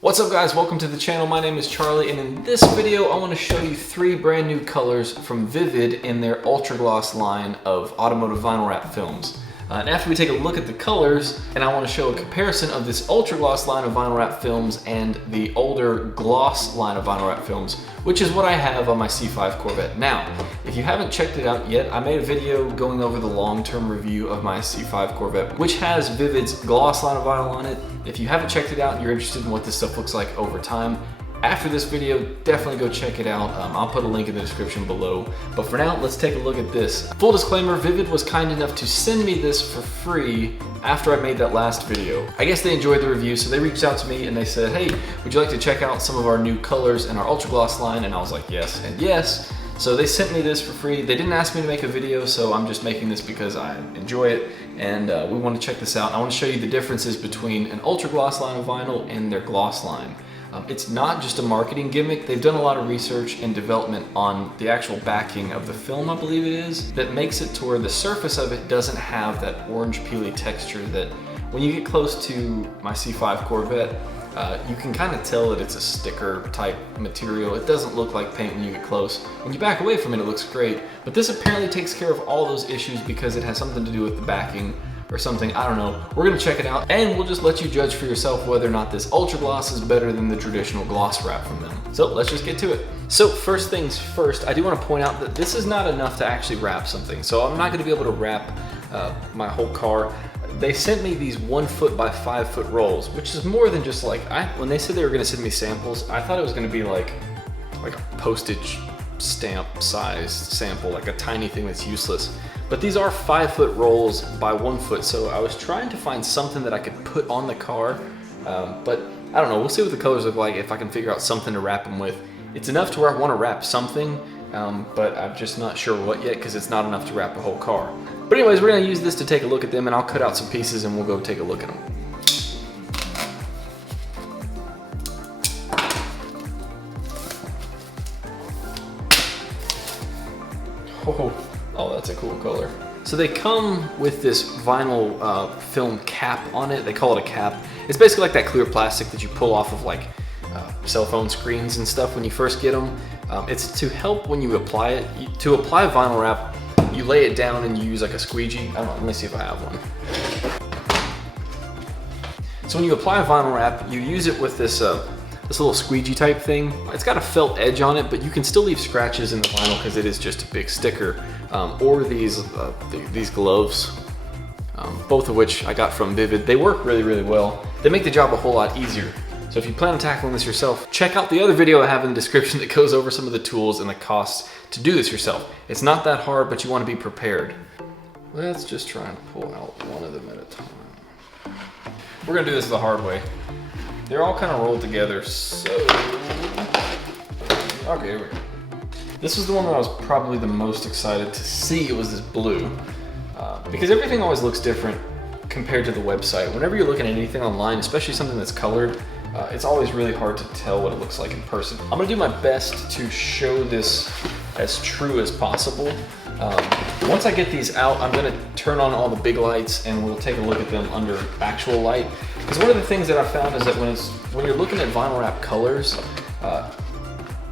What's up guys, welcome to the channel. My name is Charlie, and in this video I want to show you 3 brand new colors from Vvivid in their ultragloss line of automotive vinyl wrap films. And after we take a look at the colors, and I want to show a comparison of this ultragloss line of vinyl wrap films and the older gloss line of vinyl wrap films, which is what I have on my C5 Corvette. Now, if you haven't checked it out yet, I made a video going over the long-term review of my C5 Corvette, which has Vvivid's gloss line of vinyl on it. If you haven't checked it out and you're interested in what this stuff looks like over time, after this video, definitely go check it out. I'll put a link in the description below. But for now, let's take a look at this. Full disclaimer, Vvivid was kind enough to send me this for free after I made that last video. I guess they enjoyed the review, so they reached out to me and they said, hey, would you like to check out some of our new colors in our ultragloss line? And I was like, yes and yes. So they sent me this for free. They didn't ask me to make a video, so I'm just making this because I enjoy it and we want to check this out. I want to show you the differences between an ultragloss line of vinyl and their gloss line. It's not just a marketing gimmick. They've done a lot of research and development on the actual backing of the film, I believe it is, that makes it to where the surface of it doesn't have that orange peely texture that when you get close to my C5 Corvette, you can kind of tell that it's a sticker type material. It doesn't look like paint when you get close. When you back away from it, it looks great. But this apparently takes care of all those issues because it has something to do with the backing or something, I don't know. We're gonna check it out and we'll just let you judge for yourself whether or not this ultra gloss is better than the traditional gloss wrap from them. So let's just get to it. So first things first, I do want to point out that this is not enough to actually wrap something. So I'm not gonna be able to wrap my whole car. They sent me these 1 foot by 5 foot rolls, which is more than just like, when they said they were gonna send me samples, I thought it was gonna be like a postage stamp sized sample, like a tiny thing that's useless. But these are 5 foot rolls by 1 foot, so I was trying to find something that I could put on the car, but I don't know, we'll see what the colors look like if I can figure out something to wrap them with. It's enough to where I want to wrap something, but I'm just not sure what yet because it's not enough to wrap a whole car. But anyways, we're going to use this to take a look at them, and I'll cut out some pieces and we'll go take a look at them. Oh, that's a cool color. So they come with this vinyl film cap on it. They call it a cap. It's basically like that clear plastic that you pull off of like cell phone screens and stuff when you first get them. It's to help when you apply it. To apply vinyl wrap, you lay it down and you use like a squeegee. I don't know, let me see if I have one. So when you apply vinyl wrap, you use it with this little squeegee type thing. It's got a felt edge on it, but you can still leave scratches in the vinyl because it is just a big sticker. Or these gloves, both of which I got from Vvivid. They work really, really well. They make the job a whole lot easier. So if you plan on tackling this yourself, check out the other video I have in the description that goes over some of the tools and the costs to do this yourself. It's not that hard, but you want to be prepared. Let's just try and pull out one of them at a time. We're gonna do this the hard way. They're all kind of rolled together, so... Okay, here we go. This was the one that I was probably the most excited to see. It was this blue. Because everything always looks different compared to the website. Whenever you're looking at anything online, especially something that's colored, it's always really hard to tell what it looks like in person. I'm gonna do my best to show this as true as possible. Once I get these out, I'm gonna turn on all the big lights and we'll take a look at them under actual light. Because one of the things that I found is that when you're looking at vinyl wrap colors,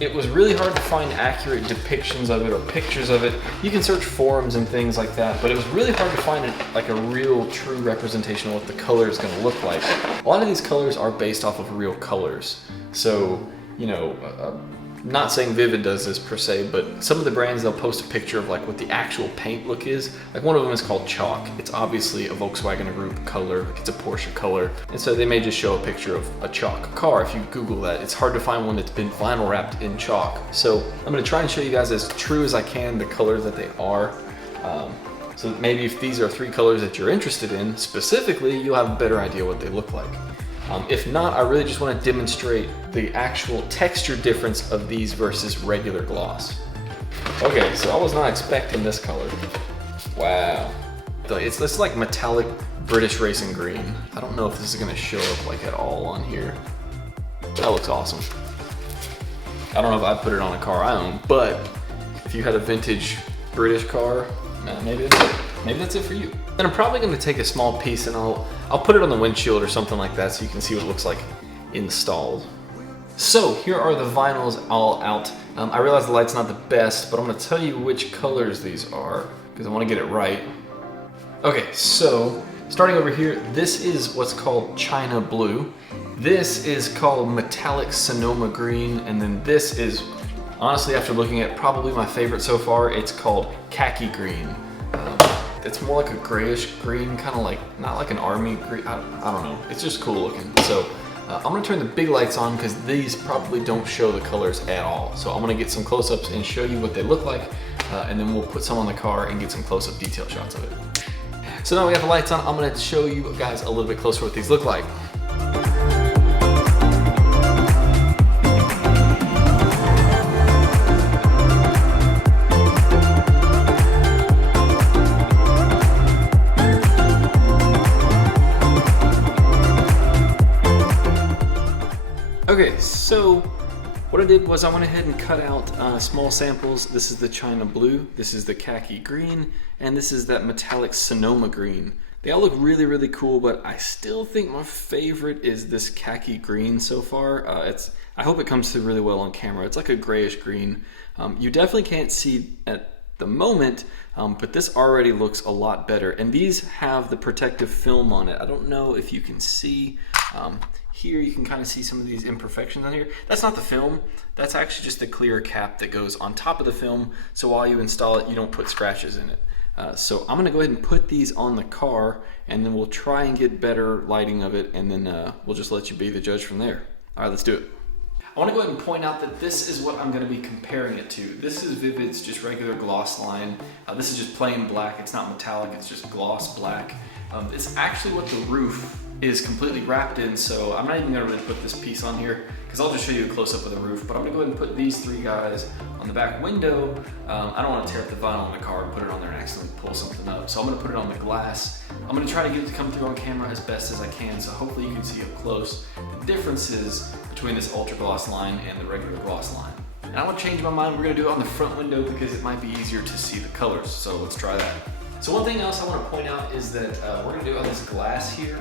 it was really hard to find accurate depictions of it or pictures of it. You can search forums and things like that, but it was really hard to find like a real true representation of what the color is gonna look like. A lot of these colors are based off of real colors. So, you know, not saying Vvivid does this per se, but some of the brands, they'll post a picture of like what the actual paint look is. Like one of them is called chalk. It's obviously a Volkswagen Group color, like it's a Porsche color. And so they may just show a picture of a chalk car. If you Google that, it's hard to find one that's been vinyl wrapped in chalk. So I'm gonna try and show you guys as true as I can the colors that they are. So maybe if these are 3 colors that you're interested in, specifically, you'll have a better idea what they look like. If not, I really just want to demonstrate the actual texture difference of these versus regular gloss. Okay, so I was not expecting this color. Wow. It's like metallic British racing green. I don't know if this is going to show up like at all on here. That looks awesome. I don't know if I'd put it on a car I own, but if you had a vintage British car, maybe that's it. Maybe that's it for you. Then I'm probably going to take a small piece and I'll put it on the windshield or something like that so you can see what it looks like installed. So here are the vinyls all out. I realize the light's not the best, but I'm gonna tell you which colors these are because I wanna get it right. Okay, so starting over here, this is what's called China Blue. This is called Metallic Sonoma Green, and then this is, honestly, after looking at probably my favorite so far, it's called Khaki Green. It's more like a grayish green, kind of like, not like an army green, I don't know. It's just cool looking. So I'm gonna turn the big lights on because these probably don't show the colors at all. So I'm gonna get some close-ups and show you what they look like, and then we'll put some on the car and get some close-up detail shots of it. So now we have the lights on, I'm gonna show you guys a little bit closer what these look like. Okay, so what I did was I went ahead and cut out small samples. This is the China Blue, this is the Khaki Green, and this is that Metallic Sonoma Green. They all look really, really cool, but I still think my favorite is this Khaki Green so far. I hope it comes through really well on camera. It's like a grayish green. You definitely can't see at the moment, but this already looks a lot better. And these have the protective film on it. I don't know if you can see. Here you can kind of see some of these imperfections on here. That's not the film, that's actually just the clear cap that goes on top of the film, so while you install it, you don't put scratches in it. So I'm gonna go ahead and put these on the car, and then we'll try and get better lighting of it, and then we'll just let you be the judge from there. All right, let's do it. I wanna go ahead and point out that this is what I'm gonna be comparing it to. This is Vvivid's just regular gloss line. This is just plain black, it's not metallic, it's just gloss black. It's actually what the roof is completely wrapped in, so I'm not even gonna really put this piece on here because I'll just show you a close-up of the roof, but I'm gonna go ahead and put these three guys on the back window. I don't wanna tear up the vinyl on the car and put it on there and accidentally pull something up, so I'm gonna put it on the glass. I'm gonna try to get it to come through on camera as best as I can, so hopefully you can see up close the differences between this ultra gloss line and the regular gloss line. And I wanna change my mind, we're gonna do it on the front window because it might be easier to see the colors, so let's try that. So one thing else I want to point out is that we're going to do on this glass here.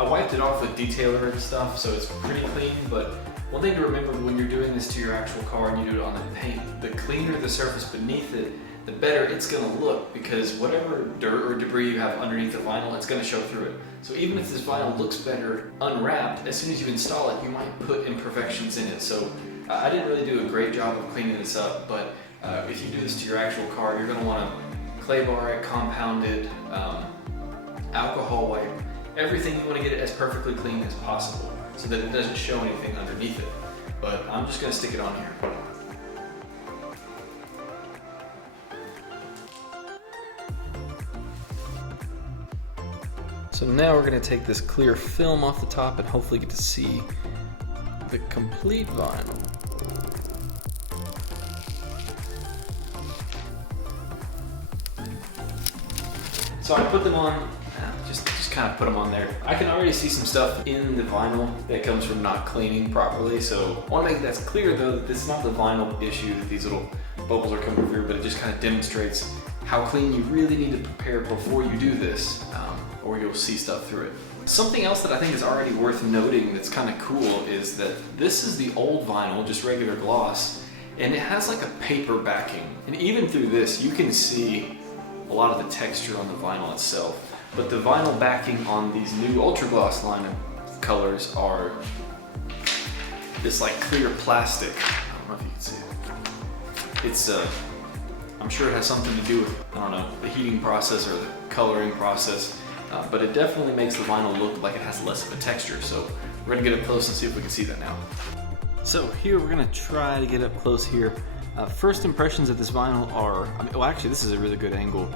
I wiped it off with detailer and stuff, so it's pretty clean, but one thing to remember when you're doing this to your actual car and you do it on the paint, the cleaner the surface beneath it, the better it's going to look, because whatever dirt or debris you have underneath the vinyl, it's going to show through it. So even if this vinyl looks better unwrapped, as soon as you install it, you might put imperfections in it. So I didn't really do a great job of cleaning this up, but if you do this to your actual car, you're going to want to clay bar it, compound it, alcohol wipe, everything. You want to get it as perfectly clean as possible so that it doesn't show anything underneath it. But I'm just going to stick it on here. So now we're going to take this clear film off the top and hopefully get to see the complete vinyl. So I put them on, just kind of put them on there. I can already see some stuff in the vinyl that comes from not cleaning properly, so I want to make that clear though that this is not the vinyl issue that these little bubbles are coming through, but it just kind of demonstrates how clean you really need to prepare before you do this, or you'll see stuff through it. Something else that I think is already worth noting that's kind of cool is that this is the old vinyl, just regular gloss, and it has like a paper backing. And even through this, you can see a lot of the texture on the vinyl itself. But the vinyl backing on these new ultra gloss line of colors are this like clear plastic. I don't know if you can see it. It's I'm sure it has something to do with, I don't know, the heating process or the coloring process, but it definitely makes the vinyl look like it has less of a texture. So we're gonna get up close and see if we can see that now. So here we're gonna try to get up close here. First impressions of this vinyl are, well actually this is a really good angle.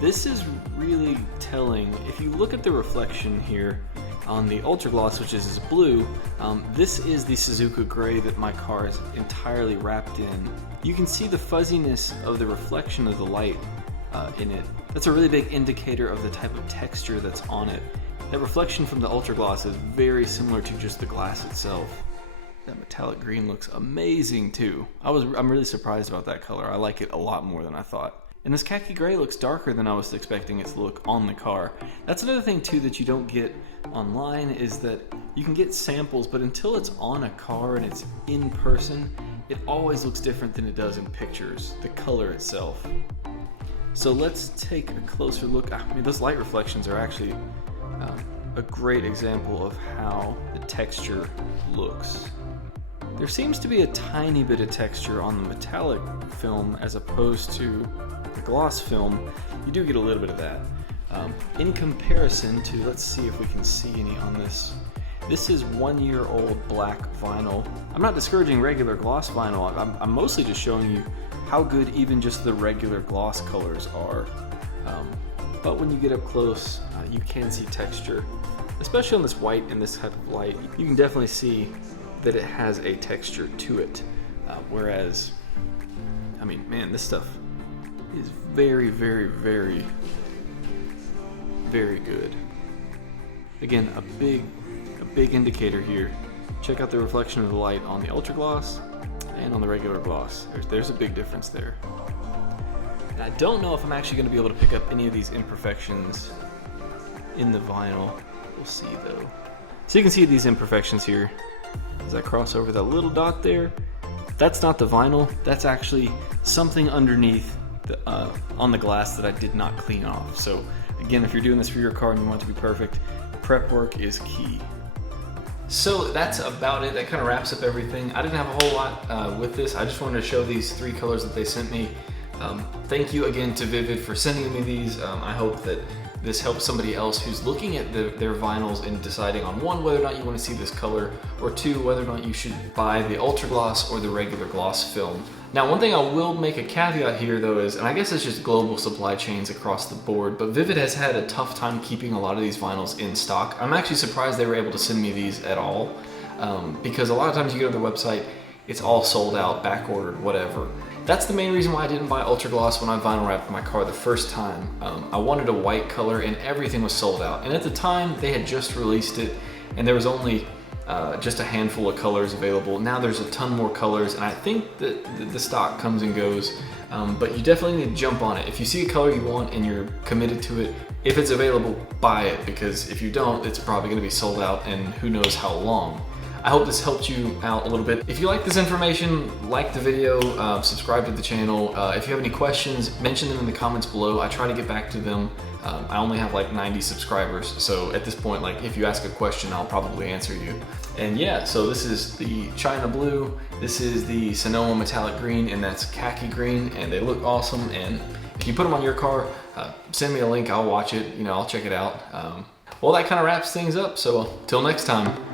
This is really telling. If you look at the reflection here on the ultra gloss, which is blue, this is the Suzuka gray that my car is entirely wrapped in. You can see the fuzziness of the reflection of the light in it. That's a really big indicator of the type of texture that's on it. That reflection from the ultra gloss is very similar to just the glass itself. That metallic green looks amazing too. I'm really surprised about that color. I like it a lot more than I thought. And this khaki gray looks darker than I was expecting it to look on the car. That's another thing too that you don't get online, is that you can get samples, but until it's on a car and it's in person, it always looks different than it does in pictures, the color itself. So let's take a closer look. I mean, those light reflections are actually a great example of how the texture looks. There seems to be a tiny bit of texture on the metallic film as opposed to the gloss film. You do get a little bit of that. In comparison to, let's see if we can see any on this. This is 1-year-old black vinyl. I'm not discouraging regular gloss vinyl. I'm mostly just showing you how good even just the regular gloss colors are. But when you get up close, you can see texture, especially on this white and this type of light. You can definitely see that it has a texture to it. Whereas, I mean, man, this stuff is very, very, very, very good. Again, a big indicator here. Check out the reflection of the light on the ultragloss and on the regular gloss. There's a big difference there. And I don't know if I'm actually going to be able to pick up any of these imperfections in the vinyl. We'll see though. So you can see these imperfections here as I cross over that little dot there. That's not the vinyl, that's actually something underneath on the glass that I did not clean off. So again, if you're doing this for your car and you want it to be perfect, prep work is key. So that's about it. That kind of wraps up everything. I didn't have a whole lot with this. I just wanted to show these 3 colors that they sent me. Thank you again to Vvivid for sending me these. I hope that this helps somebody else who's looking at their vinyls and deciding on 1, whether or not you want to see this color, or 2, whether or not you should buy the ultra gloss or the regular gloss film. Now, one thing I will make a caveat here though is, and I guess it's just global supply chains across the board, but Vvivid has had a tough time keeping a lot of these vinyls in stock. I'm actually surprised they were able to send me these at all, because a lot of times you go to their website, it's all sold out, back ordered, whatever. That's the main reason why I didn't buy ultra gloss when I vinyl wrapped my car the first time. I wanted a white color and everything was sold out. And at the time they had just released it and there was only just a handful of colors available. Now there's a ton more colors, and I think that the stock comes and goes, but you definitely need to jump on it. If you see a color you want and you're committed to it, if it's available, buy it, because if you don't, it's probably gonna be sold out and who knows how long. I hope this helped you out a little bit. If you like this information, like the video, subscribe to the channel. If you have any questions, mention them in the comments below. I try to get back to them. I only have like 90 subscribers, so at this point, like, if you ask a question, I'll probably answer you. And yeah, so this is the China Blue, this is the Sonoma Metallic Green, and that's Khaki Green, and they look awesome. And if you put them on your car, send me a link, I'll watch it, I'll check it out. Well, that kind of wraps things up, so till next time.